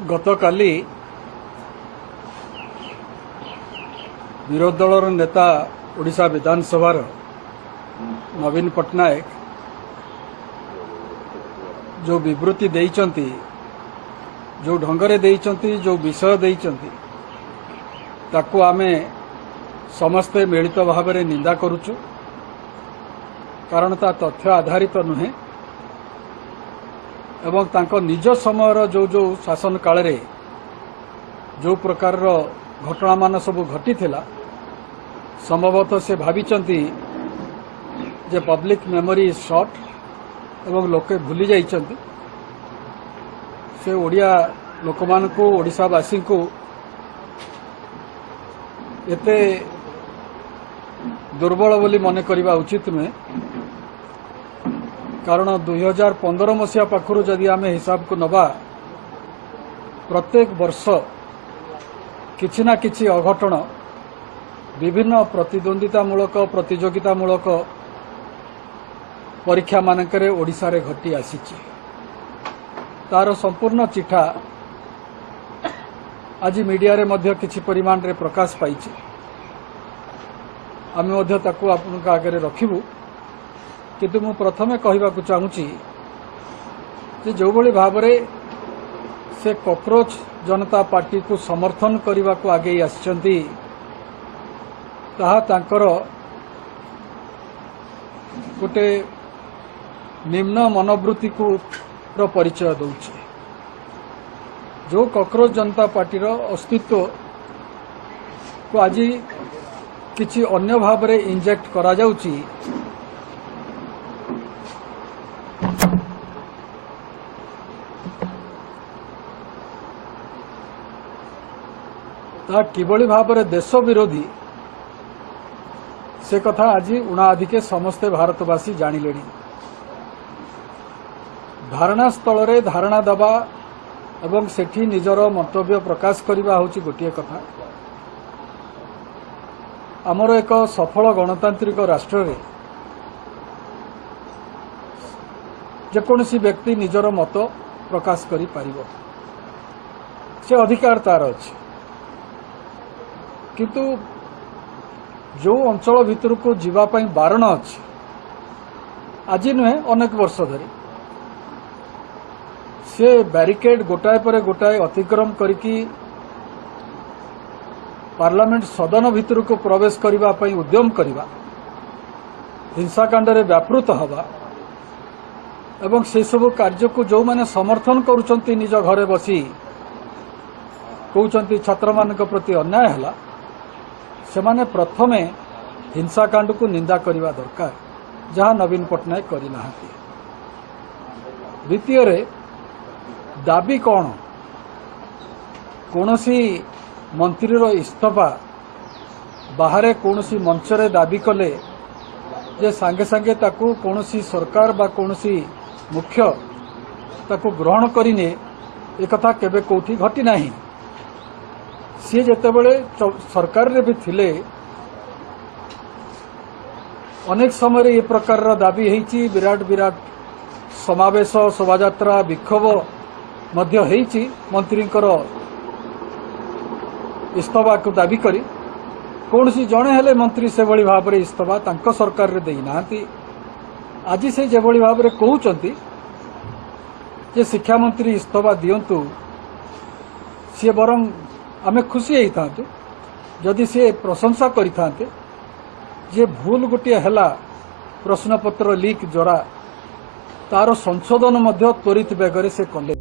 गतकाली विरोधी दलर नेता ओडिशा विधानसभा नवीन पट्टनायक जो विवृत्ति देइचंती, जो ढंगरे देइचंती, जो विषय देइचंती, ताकू आमे समस्ते मिलित भाव में निंदा करुचु। कारण ता तथ्य आधारित नुहे एवं तांको निज समयर जो जो शासन काल रे जो प्रकार घटना मान सब घटी थिला, संभवतः से भाविचंती जे पब्लिक मेमोरी शॉर्ट एवं लोके भूली जाइचंती। से ओडिया लोक मान को ओडिशावासी को एते दुर्बल बोली मन करवा उचित नुहे। कारण 2015 मसीहा पाखु जदि आम हिसाब को नवा, प्रत्येक वर्ष किछि ना किछि अघटन विभिन्न प्रतिद्वंदितामूलक प्रतियोगितामूलक परीक्षा मानकरे ओडिशा रे घटी आसीछि। तार संपूर्ण चिठा आज मीडिया रे मध्य किछि परिमाण रे प्रकाश पाइछि। आमे मध्य ताकू आपनका आगे रखिबु। किंतु मु प्रथमे कहबाकू चाहूँगी जे जो भली भाव रे से कॉकरोच जनता पार्टी को समर्थन करने को आगे आसिचंती, ताहा तांकर गोटे निम्न मनोवृत्ति को परिचय दौचे। जो कॉकरोच जनता पार्टी अस्तित्व को आज किछि अन्य भाव रे इंजेक्ट करा जाउची, ता किभली भाव रे देश विरोधी से कथा आज उणाधिके समस्ते भारतवासी जानिले। धारणा स्थल रे धारणा दबा एवं सेठी निजर मंतव्य प्रकाश करबा होची गोटिए कथा। आमर एक सफल गणतांत्रिक राष्ट्र रे जेकोसी व्यक्ति निजर मत प्रकाश करि पारिबो, से अधिकार तार अछि। किंतु जो अंचल भितर को जीवापाई बारण अच्छी, आज नुहे अनेक वर्ष धरी से बैरिकेड गोटाए पर गोटाए अतिक्रम करिकी पार्लियामेंट सदन भितर को प्रवेश करने उद्यम करवा, हिंसाकांड रे व्यापृत हवा एवं से सब कार्य को जो माने समर्थन करुचंती निज घरे बसी कहउचंती छात्र मानक प्रति अन्याय हला, सेमाने प्रथमे हिंसाकांड को निंदा करने दरकार, जहाँ नवीन पट्टनायक करना। द्वितीय रे दाबी कौन, कौनसी मंत्री इस्तीफा बाहर कौनसी मंच रे दाबी कले जे सांगे सांगे ताकू कौनसी सरकार बा कौनसी मुख्य ताकू ग्रहण करिने, एक कथा केबे कोठी घटी नाही। सी जेतेबेले सरकार रे भी थिले, अनेक समय ये प्रकार दाबी हेची, विराट विराट समावेश शोभायात्रा विक्षोभ मध्य हेची मंत्रींकर इस्तीफा को दाबी करी कौन सी जड़े हेले मंत्री से भली भाव में इस्तीफा तांको सरकार रे देई नांती। आज से जे भली भाव में कहउचंती जे शिक्षा मंत्री इस्तीफा दियंतु, सी बरं आमे खुशी होइथांतु जदि से प्रशंसा करिथांते जे भूल गोटे हैला प्रश्नपत्र लीक जरा तार संशोधन मध्य त्वरित बेगरे से कले।